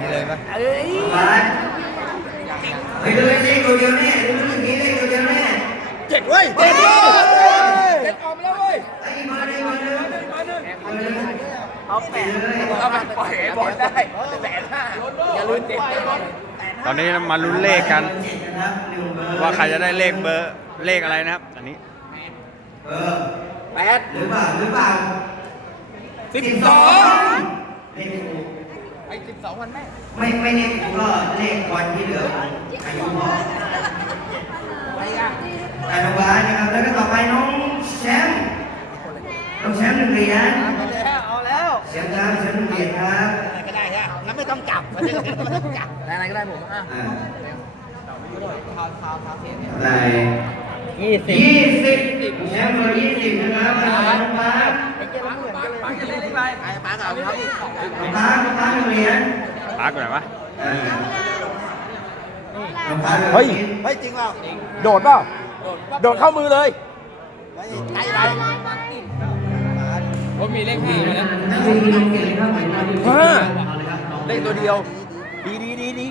นี่เลยปะเอ้ยไปเลยเลขตัวเดียวแน่ดูเมื่อกี้เลขตัวเดียวแน่เจ็ดเว้ยเจ็ดเว้ยเจ็ดออกมาแล้วเว้ยไอ้มาเลยมาเลยมาเลยเอาแปดเอาไปปล่อยไอ้บอลได้แสนห้าอย่าลืมเจ็ดตอนนี้มาลุ้นเลขกัน ว่าใครจะได้เลขเบอร์เลขอะไรนะครับ อันนี้เบอแปดหรือเปล่าหรือเปล่าสิบสองเลขถูก ไอ้สิบสองวันแม่ไม่ไม่เลขถูกก็เลขวันที่เหลืออายุพอไปอะอนุบาลนะครับแล้วก็ต่อไปน้องแชมป์น้องแชมป์หนึ่งเหรียญเอาแล้วเสียงครับแชมป์หนึ่งเหรียญครับอะไรก็ได้ใช่ไหมงั้นไม่ต้องจับไม่ต้องจับอะไรก็ได้ผมอะอ่าทาวทาวทาวเทสเนี่ยได้ยี่สิบยี่สิบแชมป์เบอร์ยี่สิบนะครับน้องปาร์คไอ้เจ้าเหมือนกันเลยปากจะเล่นอะไรไอ้ปากเอาครับน้องปาร์คน้องปาร์คหนึ่งเหรียญปาร์กอยู่ไหนวะอ่าน้องปาร์คหนึ่งเฮ้ยเหรียญเฮ้ยจริงเปล่าโดดเปล่าโดดเข้ามือเลยไกลไปผมมีเลขห้าเลยนะห้าเลขตัวเดียว ดีดีดีดี